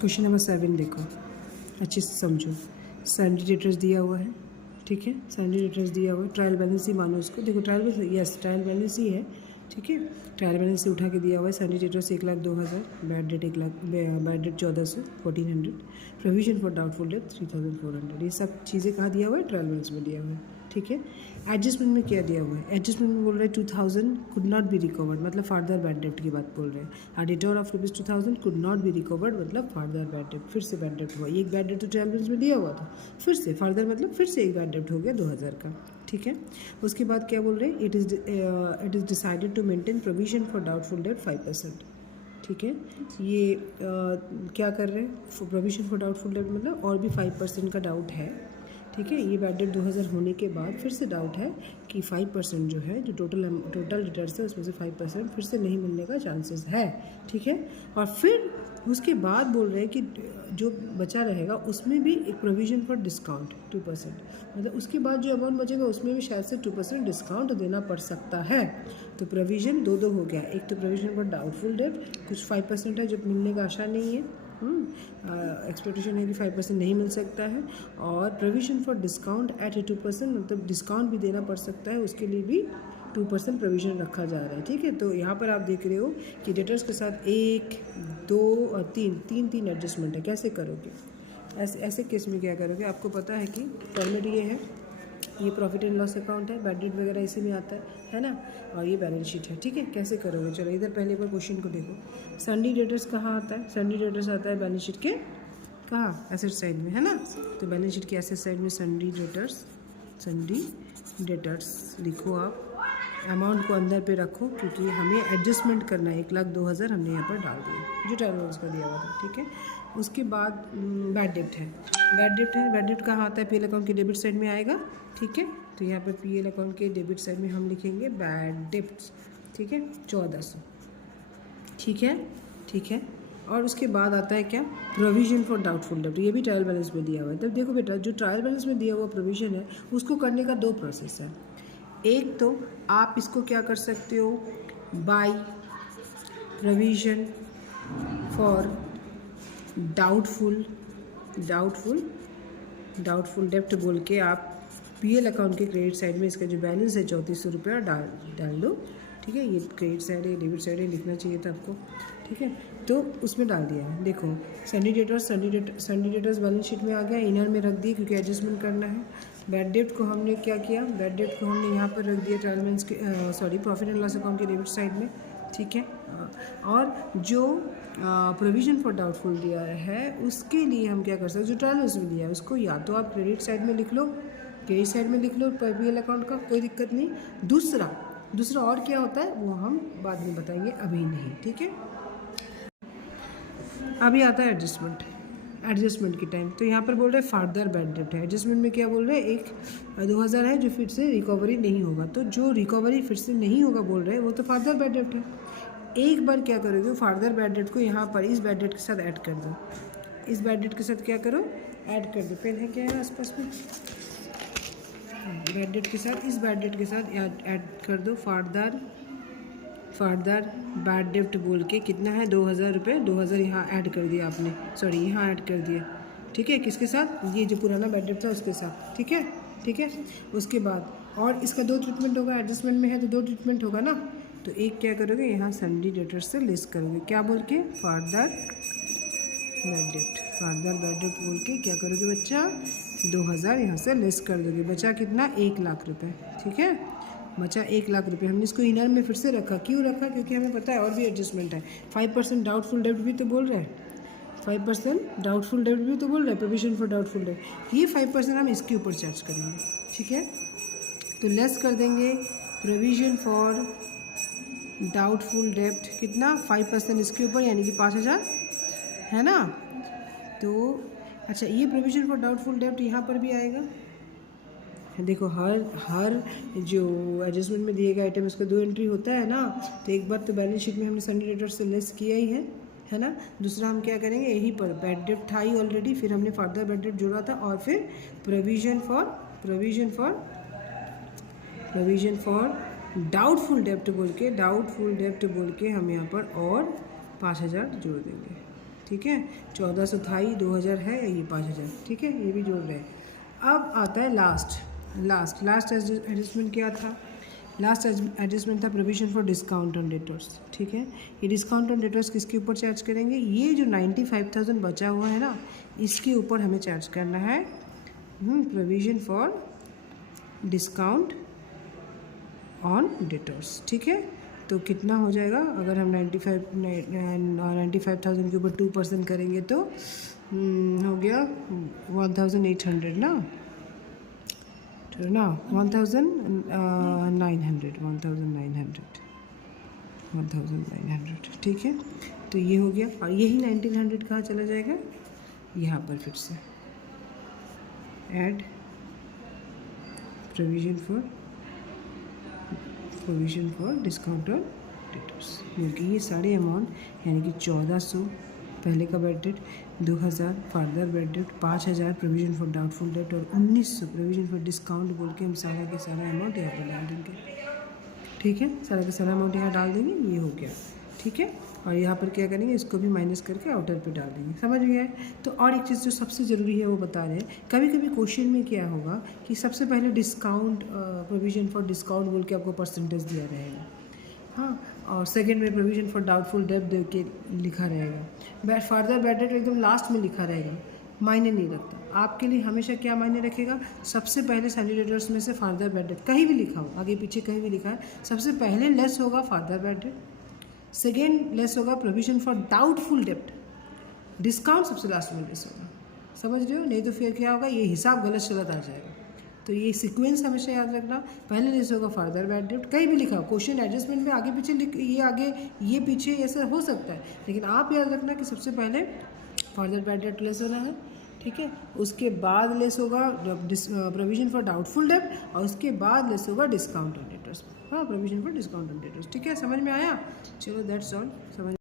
Question number 7 देखो, अच्छे से समझो। सैलरी डेटर्स दिया हुआ है, ठीक है, सैलरी डेटर्स दिया हुआ है, ट्रायल बैलेंस ही मानो उसको। देखो trial balance, yes trial balance ही है, ठीक है। ट्रायल बैलेंस से उठा के दिया हुआ है। Salary debtors 1,02,000, bad debt 1,00,000, bad debt 1,400, 1,400, provision for doubtful date 3,400। ये सब चीज़ें कहाँ दिया हुआ है? ट्रायल बैलेंस में दिया हुआ है, ठीक है। एडजस्टमेंट में क्या दिया हुआ है? एडजस्टमेंट में बोल रहे हैं 2,000 कुड नॉट बी रिकवर्ड, मतलब फार्दर बैड डेट की बात बोल रहे हैं। A debtor of rupees 2,000 could not be recovered, मतलब फार्दर बैड डेट, फिर से बैड डेट हुआ। एक बैड डेट तो ट्रायल बैलेंस में दिया हुआ था, फिर से फार्दर मतलब फिर से एक बैड डेट हो गया 2,000 का, ठीक है। उसके बाद क्या बोल रहे हैं? It is decided to maintain provision for doubtful debt 5%, ठीक है। ये क्या कर रहे हैं? प्रोविजन फॉर डाउटफुल डेट मतलब और भी 5% का डाउट है, ठीक है। ये बैड डेट 2,000 होने के बाद फिर से डाउट है कि 5% जो है, जो टोटल रिटर्न्स है उसमें से 5% फिर से नहीं मिलने का चांसेस है, ठीक है। और फिर उसके बाद बोल रहे हैं कि जो बचा रहेगा उसमें भी एक प्रोविजन फॉर डिस्काउंट 2%, मतलब उसके बाद जो अमाउंट बचेगा उसमें भी शायद से 2% डिस्काउंट देना पड़ सकता है। तो प्रोविजन दो हो गया। एक तो प्रोविजन फॉर डाउटफुल डेट कुछ 5% है जो मिलने का आशा नहीं है, एक्सपेक्टेशन है कि 5% नहीं मिल सकता है। और प्रोविजन फॉर डिस्काउंट एट 2%, मतलब डिस्काउंट भी देना पड़ सकता है, उसके लिए भी 2% प्रोविजन रखा जा रहा है, ठीक है। तो यहाँ पर आप देख रहे हो कि डेटर्स के साथ 1, 2 और 3 एडजस्टमेंट है। कैसे करोगे? ऐसे केस में क्या करोगे? आपको पता है कि फॉर्मेट ये है, ये प्रॉफिट एंड लॉस अकाउंट है, बैड डेट वगैरह इसी में आता है ना, और ये बैलेंस शीट है, ठीक है। कैसे करोगे? चलो इधर पहले पर क्वेश्चन को देखो। सन्डी डेटर्स कहाँ आता है? सन्डी डेटर्स आता है बैलेंस शीट के कहाँ? एसेट साइड में, है ना। तो बैलेंस शीट के एसेट साइड में सन्डी डेटर्स लिखो आप। अमाउंट को अंदर पे रखो क्योंकि हमें एडजस्टमेंट करना है। 1,02,000 हमने यहाँ पर डाल दिया जो ट्रायल बैलेंस का दिया हुआ था, ठीक है। उसके बाद बैड डेट है। बैड डेट कहाँ आता है? पीएल अकाउंट के डेबिट साइड में आएगा, ठीक है। तो यहाँ पर पीएल अकाउंट के डेबिट साइड में हम लिखेंगे बैड डेट्स, ठीक है, 1,400, ठीक है। और उसके बाद आता है क्या? Provision for doubtful date. ये भी ट्रायल बैलेंस में दिया हुआ है। तब देखो बेटा, जो ट्रायल बैलेंस में दिया हुआ प्रोविजन है उसको करने का 2 प्रोसेस है। एक तो आप इसको क्या कर सकते हो? बाय प्रोविजन फॉर डाउटफुल डेप्ट बोल के आप पीएल अकाउंट के क्रेडिट साइड में इसका जो बैलेंस है 3,400 रुपया डाल दो, ठीक है। ये क्रेडिट साइड है, डेबिट साइड है, लिखना चाहिए था आपको, ठीक है। तो उसमें डाल दिया है। देखो सन्डी डेटर्स बैलेंस शीट में आ गया, इनर में रख दिए क्योंकि एडजस्टमेंट करना है। बैड डेट को हमने क्या किया? बैड डेट को हमने यहाँ पर रख दिया ट्रायल बैलेंस के प्रॉफिट एंड लॉस अकाउंट के डेबिट साइड में, ठीक है। और जो प्रोविजन फॉर डाउटफुल दिया है उसके लिए हम क्या कर सकते हैं? जो ट्रायल बैलेंस में दिया है उसको या तो आप क्रेडिट साइड में लिख लो, पीएल अकाउंट का, कोई दिक्कत नहीं। दूसरा और क्या होता है वो हम बाद में बताएंगे, अभी नहीं, ठीक है। अभी आता है एडजस्टमेंट की टाइम। तो यहाँ पर बोल रहे हैं फार्दर बैड डेट है। एडजस्टमेंट में क्या बोल रहे हैं? 1,2,000 है जो फिर से रिकवरी नहीं होगा। तो जो रिकवरी फिर से नहीं होगा बोल रहे हैं वो तो फार्दर बैड डेट है। एक बार क्या करोगे? फार्दर बैड डेट को यहाँ पर इस बैड डेट के साथ ऐड कर दो। इस बैड डेट के साथ क्या करो? ऐड कर दो। पेन है क्या है आसपास में? बैड डेट के साथ, इस बैड डेट के साथ ऐड कर दो फार्दर बैड डेट बोल के। कितना है? 2,000 रुपये। 2,000 यहाँ ऐड कर दिया आपने, सॉरी यहाँ ऐड कर दिया, ठीक है। किसके साथ? ये जो पुराना बैड डेट था उसके साथ, ठीक है। उसके बाद और इसका 2 ट्रीटमेंट होगा। एडजस्टमेंट में है तो 2 ट्रीटमेंट होगा ना। तो एक क्या करोगे? यहाँ सन्डी डेटर्स से लेस करोगे। क्या बोल के? फार्दर बैड डेट बोल के क्या करोगे बच्चा? 2,000 यहाँ से लेस कर दोगे। बचा कितना? 1,00,000 रुपये, ठीक है। बचा 1,00,000 रुपये। हमने इसको इनर में फिर से रखा। क्यों रखा? क्योंकि हमें पता है और भी एडजस्टमेंट है। 5% डाउटफुल डेट भी तो बोल रहे हैं, 5% डाउटफुल डेट भी तो बोल रहे हैं, प्रोविजन फॉर डाउटफुल डेट। ये 5% हम इसके ऊपर चार्ज करेंगे, ठीक है। तो लेस कर देंगे प्रोविजन फॉर डाउटफुल डेट, कितना? 5% इसके ऊपर, यानी कि 5,000, है ना। तो अच्छा, ये प्रोविजन फॉर डाउटफुल डेट यहाँ पर भी आएगा। देखो हर जो एडजस्टमेंट में दिए गए आइटम इसका 2 एंट्री होता है ना। तो एक बार तो बैलेंस शीट में हमने सन्डी डेटर्स से लेस किया ही है ना। दूसरा हम क्या करेंगे? यहीं पर बैड डेट था ही ऑलरेडी, फिर हमने फर्दर बैड डेट जोड़ा था, और फिर प्रोविजन फॉर डाउटफुल डेप्ट बोल के हम यहाँ पर और 5,000 जोड़ देंगे, ठीक है, 1400 था ही, 2000 है, ये 5000, ठीक है, ये भी जोड़ रहे हैं। अब आता है लास्ट एडजस्टमेंट क्या था? लास्ट एडजस्टमेंट था provision for discount on debtors, ठीक है। ये डिस्काउंट ऑन डेटर्स किसके ऊपर चार्ज करेंगे? ये जो 95,000 बचा हुआ है ना, इसके ऊपर हमें चार्ज करना है provision for discount on debtors, ठीक है। तो कितना हो जाएगा? अगर हम 95,000 के ऊपर 2% करेंगे तो हो गया 1,800 ना, तो ना 1,900, ठीक है। तो ये हो गया, और यही 1,900 कहाँ चला जाएगा? यहाँ पर फिर से add provision for discount on debtors, क्योंकि ये सारे अमाउंट यानी कि 1400 पहले का bad debt, 2000 further bad date, 5000 provision for doubtful date और 1900 प्रोविजन फॉर डिस्काउंट बोल के हम सारा के सारा अमाउंट यहाँ पर डाल देंगे, ठीक है। सारा का सारा अमाउंट यहाँ डाल देंगे, ये हो गया, ठीक है। और यहाँ पर क्या करेंगे? इसको भी माइनस करके आउटर पे डाल देंगे, समझ गया है। तो और एक चीज़ जो सबसे ज़रूरी है वो बता रहे हैं, कभी कभी क्वेश्चन में क्या होगा कि सबसे पहले डिस्काउंट प्रोविजन फॉर डिस्काउंट बोल के आपको परसेंटेज दिया रहेगा, हाँ, और सेकंड में प्रोविजन फॉर डाउटफुल डेट दे के लिखा रहेगा, फर्दर बैड डेट एकदम लास्ट में लिखा रहेगा, मायने नहीं रखता आपके लिए। हमेशा क्या मायने रखेगा? सबसे पहले सैलरी डेटर्स में से फर्दर बैड डेट कहीं भी लिखा हो, आगे पीछे कहीं भी लिखा है, सबसे पहले लेस होगा further bad debt, second less होगा provision for doubtful debt, discount सबसे लास्ट में लेस होगा, समझ रहे हो? नहीं तो फिर क्या होगा? ये हिसाब गलत चलत आ जाएगा। तो ये सीक्वेंस हमेशा याद रखना, पहले लेस होगा फर्दर बैड डेट, कहीं भी लिखा हो, क्वेश्चन एडजस्टमेंट में आगे पीछे लिख, ये आगे ये पीछे ऐसा हो सकता है, लेकिन आप याद रखना कि सबसे पहले फर्दर बैड डेट लेस होना है, ठीक है। उसके बाद लेस होगा प्रोविजन फॉर डाउटफुल डेट, और उसके बाद लेस होगा डिस्काउंट ऑन डेटर्स, हाँ, provision for discount on debtors, ठीक है। समझ में आया? चलो दैट्स ऑल, समझ